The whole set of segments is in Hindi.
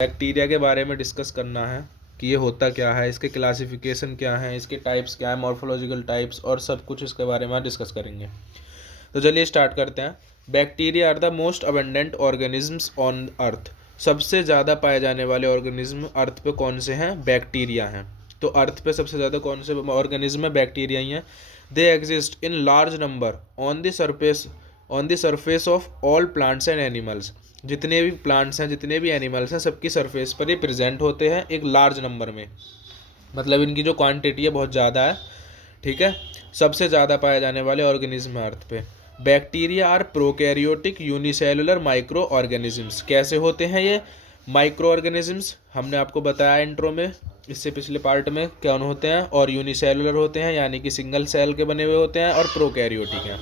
बैक्टीरिया के बारे में डिस्कस करना है कि ये होता क्या है, इसके क्लासिफिकेशन क्या है, इसके टाइप्स क्या है, मॉर्फोलॉजिकल टाइप्स और सब कुछ इसके बारे में डिस्कस करेंगे। तो चलिए स्टार्ट करते हैं। Bacteria are the most abundant organisms on earth. सबसे ज़्यादा पाए जाने वाले ऑर्गेनिज्म अर्थ पे कौन से हैं? बैक्टीरिया हैं। तो अर्थ पे सबसे ज़्यादा कौन से ऑर्गेनिज्म है? बैक्टीरिया ही हैं। They exist in large number on the surface of all plants and animals. जितने भी प्लांट्स हैं, जितने भी एनिमल्स हैं, सबकी सरफेस पर ये प्रेजेंट होते हैं एक लार्ज नंबर में। मतलब इनकी जो क्वांटिटी है बहुत ज़्यादा है। ठीक है, सबसे ज़्यादा पाए जाने वाले ऑर्गेनिज्म है अर्थ पे। Bacteria are prokaryotic unicellular microorganisms. कैसे होते हैं ये माइक्रो ऑर्गेनिजम्स? हमने आपको बताया इंट्रो में, इससे पिछले पार्ट में, कौन होते हैं। और यूनिसेलुलर होते हैं यानी कि सिंगल सेल के बने हुए होते हैं, और प्रोकैरियोटिक हैं।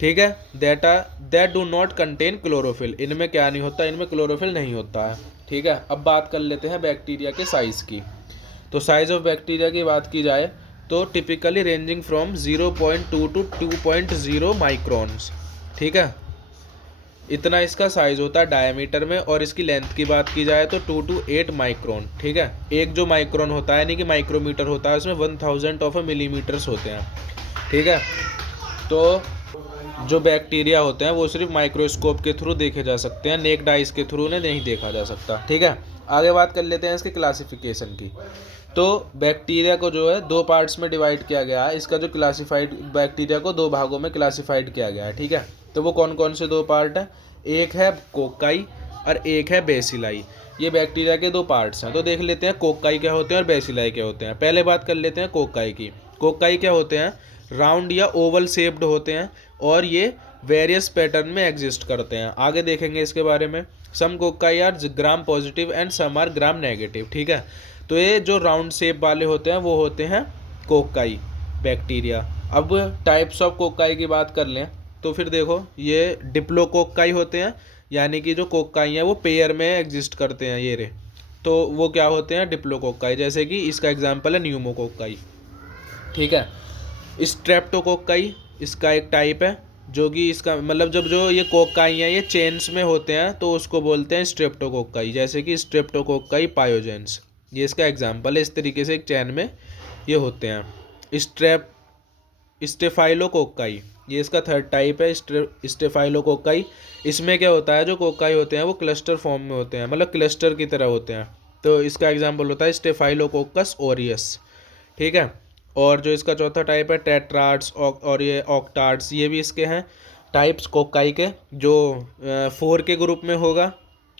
ठीक है, that do not contain chlorophyll. इनमें क्या नहीं होता? इनमें क्लोरोफिल नहीं होता है। ठीक है, अब बात कर लेते हैं बैक्टीरिया के साइज़ की। तो साइज़ ऑफ बैक्टीरिया की बात की जाए तो typically ranging from 0.2 to 2.0 microns. ठीक है, इतना इसका साइज़ होता है डायमीटर में। और इसकी लेंथ की बात की जाए तो 2 to 8 माइक्रोन। ठीक है, एक जो माइक्रोन होता है यानी कि माइक्रोमीटर होता है, उसमें 1000 ऑफ मिलीमीटर्स होते हैं। ठीक है, तो जो बैक्टीरिया होते हैं वो सिर्फ माइक्रोस्कोप के थ्रू देखे जा सकते हैं, नेक्ड आइज के थ्रू उन्हें नहीं देखा जा सकता। ठीक है, आगे बात कर लेते हैं इसके क्लासिफिकेशन की। तो बैक्टीरिया को जो है दो पार्ट्स में डिवाइड किया गया है। इसका जो क्लासिफाइड बैक्टीरिया को दो भागों में क्लासिफाइड किया गया है। ठीक है, तो वो कौन कौन से दो पार्ट हैं? एक है कोकाई और एक है बेसिलाई। ये बैक्टीरिया के दो पार्ट्स हैं। तो देख लेते हैं कोकाई क्या होते हैं और बेसिलाई क्या होते हैं। पहले बात कर लेते हैं कोकाई की। कोकाई क्या होते हैं? राउंड या ओवल शेप्ड होते हैं और ये वेरियस पैटर्न में एग्जिस्ट करते हैं। आगे देखेंगे इसके बारे में। Some cocci are gram positive and some are gram negative. ठीक है, तो ये जो राउंड शेप वाले होते हैं वो होते हैं कोकाई बैक्टीरिया। अब टाइप्स ऑफ कोकाई की बात कर लें तो फिर देखो, ये डिप्लोकोकाई होते हैं यानी कि जो कोकाई हैं वो पेयर में एग्जिस्ट करते हैं। ये रे, तो वो क्या होते हैं? डिप्लोकोकाई। जैसे कि इसका एग्जांपल है न्यूमोकोकाई। ठीक है, स्ट्रेप्टोकोकाई इसका एक टाइप है, जो कि इसका मतलब जब जो ये कोकाई हैं ये चेन्स में होते हैं तो उसको बोलते हैं स्ट्रेप्टोकोकाई। जैसे कि स्ट्रेप्टोकोकाई पायोजेंस, ये इसका एग्जांपल है। इस तरीके से एक चैन में ये होते हैं। स्टेफाइलोकोकाई, ये इसका थर्ड टाइप है, स्टेफाइलोकोकाई। इसमें क्या होता है? जो कोकाई होते हैं वो क्लस्टर फॉर्म में होते हैं, मतलब क्लस्टर की तरह होते हैं। तो इसका एग्जांपल होता है स्टेफाइलोकोकस ओरियस। ठीक है, और जो इसका चौथा टाइप है टेट्राड्स और ये ऑक्टाड्स, ये भी इसके हैं टाइप्स कोकाई के। जो 4 के ग्रुप में होगा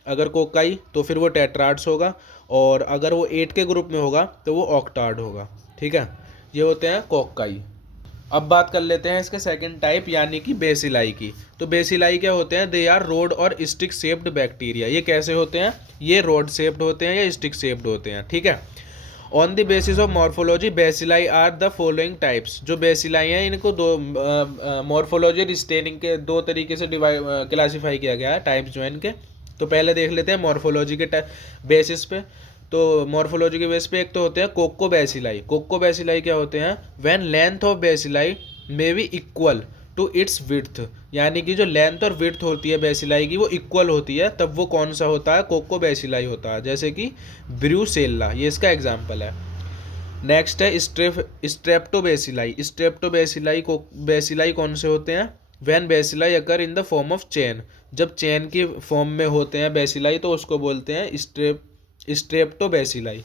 अगर कोकाई तो फिर वो टेट्राड्स होगा, और अगर वो 8 के ग्रुप में होगा तो वो ऑक्टाड होगा। ठीक है, ये होते हैं कोकाई। अब बात कर लेते हैं इसके सेकंड टाइप यानी कि बेसिलाई की। तो बेसिलाई क्या होते हैं? दे आर रोड और स्टिक शेप्ड बैक्टीरिया। ये कैसे होते हैं? ये रोड शेप्ड होते हैं या स्टिक शेप्ड होते हैं। ठीक है, on the basis of morphology bacilli are the following types. जो बेसिलाई हैं इनको दो मॉर्फोलॉजी और स्टेनिंग के दो तरीके से क्लासीफाई किया गया है, टाइप्स जो है इनके। तो पहले देख लेते हैं मॉर्फोलॉजी के बेसिस पे। तो मॉर्फोलॉजी के बेस पे एक तो होते हैं कोक्को बेसिलाई। कोक्को बेसिलाई क्या होते हैं? When length of bacilli may be equal to its width, यानी कि जो लेंथ और विड्थ होती है बेसिलाई की वो इक्वल होती है, तब वो कौन सा होता है? कोक्को बेसिलाई होता है। जैसे कि ब्रूसेल्ला, ये इसका एग्जाम्पल है। नेक्स्ट है स्ट्रेप्टोबेसिलाई। स्ट्रेप्टोबेसिलाई को बेसिलाई कौन से होते हैं? When bacilli occur in the form of chain. जब चेन की फॉर्म में होते हैं बेसिलाई तो उसको बोलते हैं स्ट्रेप्टोबेसिलाई।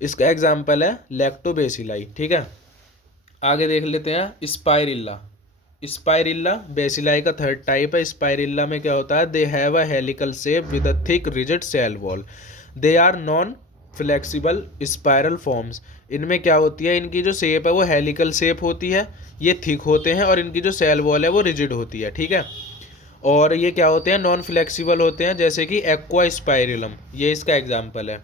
इसका एग्जाम्पल है लैक्टोबेसिलाई। ठीक है, आगे देख लेते हैं स्पाइरिल्ला। स्पाइरिल्ला बेसिलाई का थर्ड टाइप है। स्पाइरिल्ला में क्या होता है? They have a helical shape with a thick rigid cell wall. They are non flexible spiral forms. इनमें क्या होती है? इनकी जो शेप है वो हेलिकल शेप होती है, ये थिक होते हैं, और इनकी जो सेल वॉल है वो रिजिड होती है। ठीक है, और ये क्या होते हैं? नॉन फ्लेक्सिबल होते हैं, जैसे कि एक्वा स्पाइरिलम, ये इसका एग्जाम्पल है।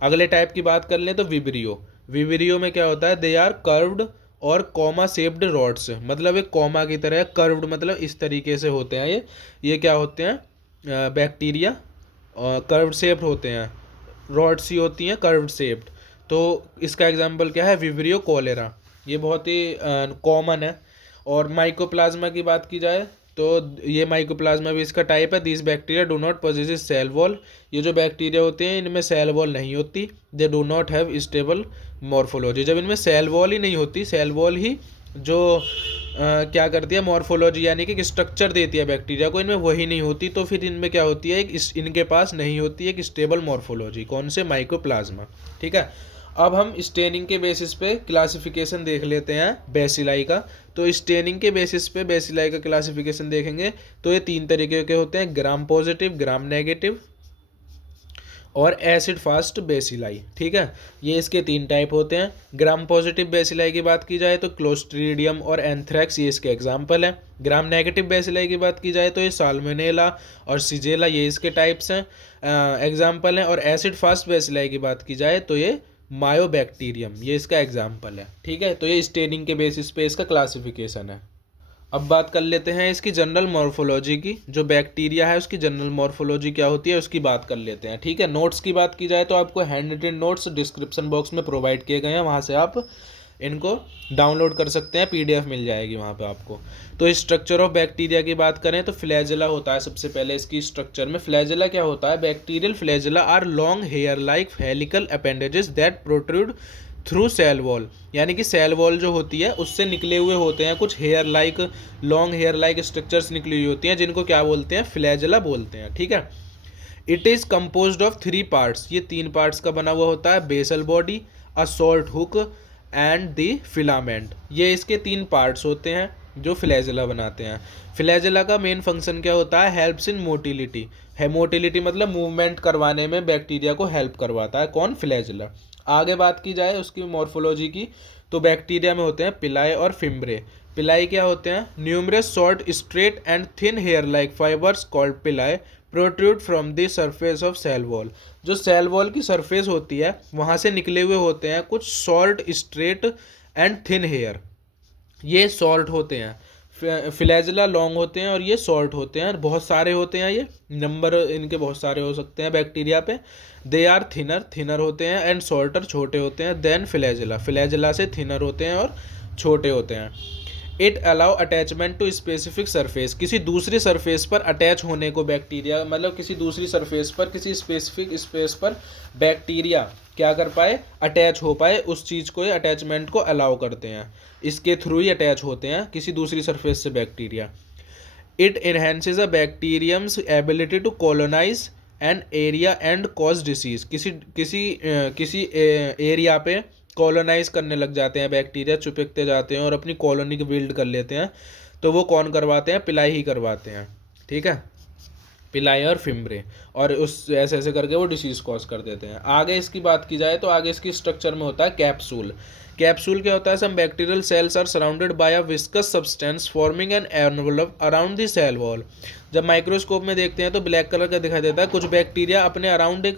अगले टाइप की बात कर लें तो विब्रियो। विब्रियो में क्या होता है? दे आर कर्व्ड और कॉमा शेप्ड रॉड्स, मतलब एक कॉमा की तरह कर्व्ड, मतलब इस तरीके से होते हैं ये क्या होते हैं? बैक्टीरिया कर्व्ड शेप्ड होते हैं, रॉड्स ही होती हैं कर्व्ड शेप्ड। तो इसका एग्जांपल क्या है? विब्रियो कोलेरा, ये बहुत ही कॉमन है। और माइकोप्लाज्मा की बात की जाए तो ये माइकोप्लाज्मा भी इसका टाइप है। This bacteria do not possess cell wall, ये जो बैक्टीरिया होते हैं इनमें सेल वॉल नहीं होती। They do not have stable morphology, जब इनमें सेल वॉल ही नहीं होती, सेल वॉल ही जो क्या करती है मॉर्फोलॉजी यानी कि स्ट्रक्चर देती है बैक्टीरिया को, इनमें वही नहीं होती, तो फिर इनमें क्या होती है इनके पास नहीं होती एक स्टेबल मॉर्फोलॉजी। कौन से? माइकोप्लाज्मा। ठीक है, अब हम स्टेनिंग के बेसिस पे क्लासिफिकेशन देख लेते हैं बेसिलाई का। तो स्टेनिंग के बेसिस पे बेसिलाई का क्लासिफिकेशन देखेंगे तो ये 3 तरीके के होते हैं, ग्राम पॉजिटिव, ग्राम नेगेटिव और एसिड फास्ट बेसिलाई। ठीक है, ये इसके 3 टाइप होते हैं। ग्राम पॉजिटिव बेसिलाई की बात की जाए तो क्लोस्ट्रीडियम और एंथ्रेक्स ये इसके एग्जाम्पल हैं। ग्राम नेगेटिव बेसिलाई की बात की जाए तो ये साल्मोनेला और सिजेला ये इसके टाइप्स हैं, एग्जाम्पल हैं। और एसिड फास्ट बेसिलाई की बात की जाए तो ये मायोबैक्टीरियम ये इसका एग्जाम्पल है। ठीक है, तो ये स्टेनिंग के बेसिस पे इसका क्लासिफिकेशन है। अब बात कर लेते हैं इसकी जनरल मॉर्फोलॉजी की, जो बैक्टीरिया है उसकी जनरल मॉर्फोलॉजी क्या होती है उसकी बात कर लेते हैं। ठीक है, नोट्स की बात की जाए तो आपको handwritten notes description box में प्रोवाइड किए गए हैं, वहाँ से आप इनको डाउनलोड कर सकते हैं, पीडीएफ मिल जाएगी वहाँ पे आपको। तो स्ट्रक्चर ऑफ बैक्टीरिया की बात करें तो फ्लैजेला होता है सबसे पहले इसकी स्ट्रक्चर में। फ्लैजेला क्या होता है? Bacterial flagella are long hair like helical appendages that protrude through cell wall, यानी कि सेल वॉल जो होती है उससे निकले हुए होते हैं कुछ hair like, long hair like structures निकली हुई होती हैं, जिनको क्या बोलते हैं? फ्लैजेला बोलते हैं। ठीक है, it is composed of 3 parts, ये 3 पार्ट्स का बना हुआ होता है, basal body, a short hook and the filament. ये इसके 3 पार्ट्स होते हैं जो फ्लैजेला बनाते हैं। फ्लैजेला का मेन फंक्शन क्या होता है? हेल्प्स इन मोटिलिटी, है मोटिलिटी मतलब मूवमेंट करवाने में बैक्टीरिया को हेल्प करवाता है। कौन? फ्लैजेला। आगे बात की जाए उसकी मॉर्फोलॉजी की तो बैक्टीरिया में होते हैं पिलाई और फिम्ब्रे। पिलाई क्या होते हैं? Numerous short straight and thin hair like fibres called pili protrude from the surface of cell wall. जो सेल वॉल की सरफेस होती है वहाँ से निकले हुए होते हैं कुछ short straight and thin hair, ये शॉर्ट होते हैं। फ्लैजेला लॉन्ग होते हैं और ये शॉर्ट होते हैं, बहुत सारे होते हैं, ये नंबर इनके बहुत सारे हो सकते हैं बैक्टीरिया पे। दे आर थिनर होते हैं एंड शॉर्टर छोटे होते हैं देन फ्लैजेला, फ्लैजेला से थिनर होते हैं और छोटे होते हैं। It allow attachment to specific surface, किसी दूसरी सरफेस पर अटैच होने को बैक्टीरिया, मतलब किसी दूसरी सरफेस पर किसी स्पेसिफिक स्पेस पर बैक्टीरिया क्या कर पाए? अटैच हो पाए, उस चीज़ को अटैचमेंट को अलाउ करते हैं, इसके थ्रू ही अटैच होते हैं किसी दूसरी सरफेस से bacteria. It enhances a bacterium's ability to colonise an area and cause disease, किसी एरिया पे कॉलोनाइज करने लग जाते हैं बैक्टीरिया, चिपकते जाते हैं और अपनी कॉलोनी को बिल्ड कर लेते हैं, तो वो कौन करवाते हैं? पिलाई ही करवाते हैं। ठीक है, पिलाई और फिम्ब्रे, और उस ऐसे ऐसे करके वो डिसीज कॉज कर देते हैं। आगे इसकी बात की जाए तो आगे इसकी स्ट्रक्चर में होता है कैप्सूल। कैप्सूल क्या होता है? Some bacterial cells are surrounded by a viscous substance forming an envelope around the cell wall. जब माइक्रोस्कोप में देखते हैं तो ब्लैक कलर का दिखाई देता है, कुछ बैक्टीरिया अपने अराउंड एक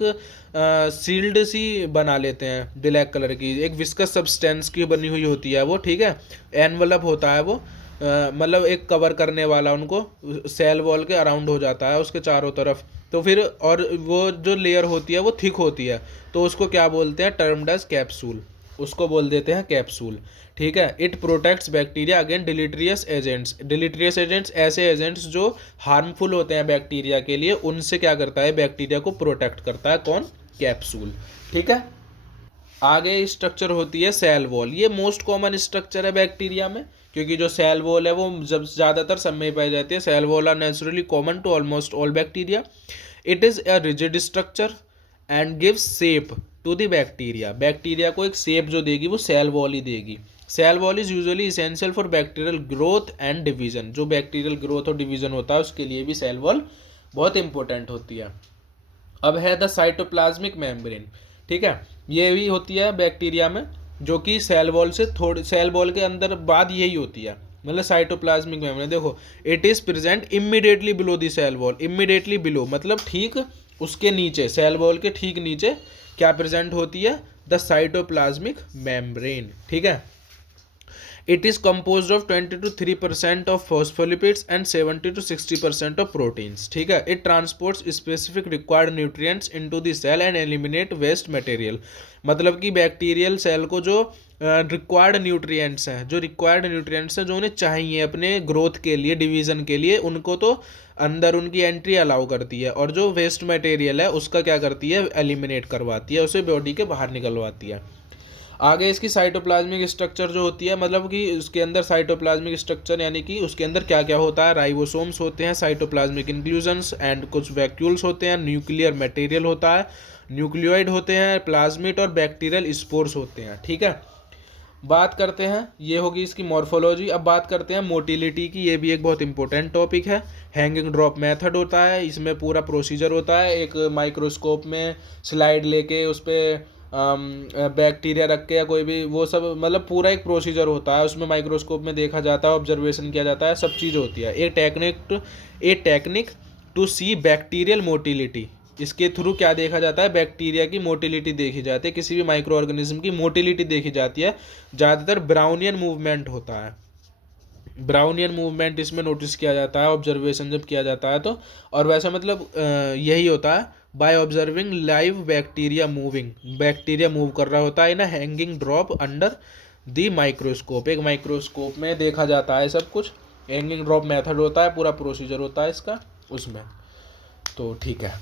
सील्ड सी बना लेते हैं ब्लैक कलर की, एक विस्कस सब्सटेंस की बनी हुई होती है वो। ठीक है, एनवलप होता है वो, मतलब एक कवर करने वाला, उनको सेल वॉल के अराउंड हो जाता है उसके चारों तरफ। तो फिर और वो जो लेयर होती है वो थिक होती है, तो उसको क्या बोलते हैं? टर्म्ड एज कैप्सूल, उसको बोल देते हैं कैप्सूल। ठीक है, it protects bacteria against deleterious agents. Deleterious agents ऐसे एजेंट्स जो हार्मफुल होते हैं बैक्टीरिया के लिए, उनसे क्या करता है? बैक्टीरिया को प्रोटेक्ट करता है। कौन? कैप्सूल। ठीक है, आगे स्ट्रक्चर होती है सेल वॉल। ये मोस्ट कॉमन स्ट्रक्चर है बैक्टीरिया में, क्योंकि जो सेल वॉल है वो जब ज़्यादातर सब में पाई जाती है। Cell wall are naturally common to almost all bacteria. It is a rigid structure and gives shape to the bacteria. Bacteria को एक शेप जो देगी वो सेल वॉल ही देगी। Cell wall is usually essential for bacterial growth and division. जो बैक्टीरियल ग्रोथ और डिवीजन होता है उसके लिए भी सेल वॉल बहुत इंपॉर्टेंट होती है। अब है द साइटोप्लाज्मिक मेम्ब्रेन। ठीक है, ये भी होती है बैक्टीरिया में, जो कि सेल वॉल से थोड़ी, सेल वॉल के अंदर बाद यही होती है, मतलब साइटोप्लाज्मिक मेम्ब्रेन। देखो, it is present immediately below the cell wall. Immediately below मतलब ठीक उसके नीचे, सेल वॉल के ठीक नीचे क्या प्रेजेंट होती है? The cytoplasmic membrane. ठीक है, It is composed of 20 to 3% of phospholipids and 70 to 60% of proteins. ठीक है. It transports specific required nutrients into the cell and eliminate waste material. मतलब कि बैक्टीरियल सेल को जो रिक्वायर्ड न्यूट्रिएंट्स हैं, जो उन्हें चाहिए अपने ग्रोथ के लिए, डिवीज़न के लिए, उनको तो अंदर उनकी एंट्री अलाउ करती है, और जो वेस्ट मटेरियल है उसका क्या करती है, एलिमिनेट करवाती है, उसे बॉडी के बाहर निकलवाती है. आगे इसकी साइटोप्लाज्मिक स्ट्रक्चर जो होती है, मतलब कि उसके अंदर साइटोप्लाज्मिक स्ट्रक्चर यानी कि उसके अंदर क्या क्या होता है, राइबोसोम्स होते हैं, साइटोप्लाज्मिक इंक्लूजन्स एंड कुछ वैक्यूल्स होते हैं, न्यूक्लियर मटेरियल होता है, न्यूक्लियोइड होते हैं, प्लाज्मिड और बैक्टीरियल स्पोर्स होते हैं. ठीक है. बात करते हैं, ये होगी इसकी मॉर्फोलॉजी. अब बात करते हैं मोटिलिटी की. ये भी एक बहुत इंपॉर्टेंट टॉपिक है. हैंगिंग ड्रॉप मेथड होता है, इसमें पूरा प्रोसीजर होता है. एक माइक्रोस्कोप में स्लाइड लेके उस पर बैक्टीरिया रख के या कोई भी वो सब, मतलब पूरा एक प्रोसीजर होता है. उसमें माइक्रोस्कोप में देखा जाता है, ऑब्जर्वेशन किया जाता है, सब चीज़ होती है. A technique to see bacterial motility. इसके थ्रू क्या देखा जाता है, बैक्टीरिया की मोटिलिटी देखी जाती है, किसी भी माइक्रो ऑर्गेनिज्म की मोटिलिटी देखी जाती है. ज़्यादातर ब्राउनियन मूवमेंट होता है. ब्राउनियन मूवमेंट इसमें नोटिस किया जाता है ऑब्जर्वेशन जब किया जाता है तो. और वैसे मतलब यही होता है, by observing live bacteria moving. Bacteria move कर रहा होता है ना, hanging drop under the microscope. एक माइक्रोस्कोप में देखा जाता है सब कुछ. हैंगिंग ड्रॉप मेथड होता है, पूरा प्रोसीजर होता है इसका उसमें. तो ठीक है.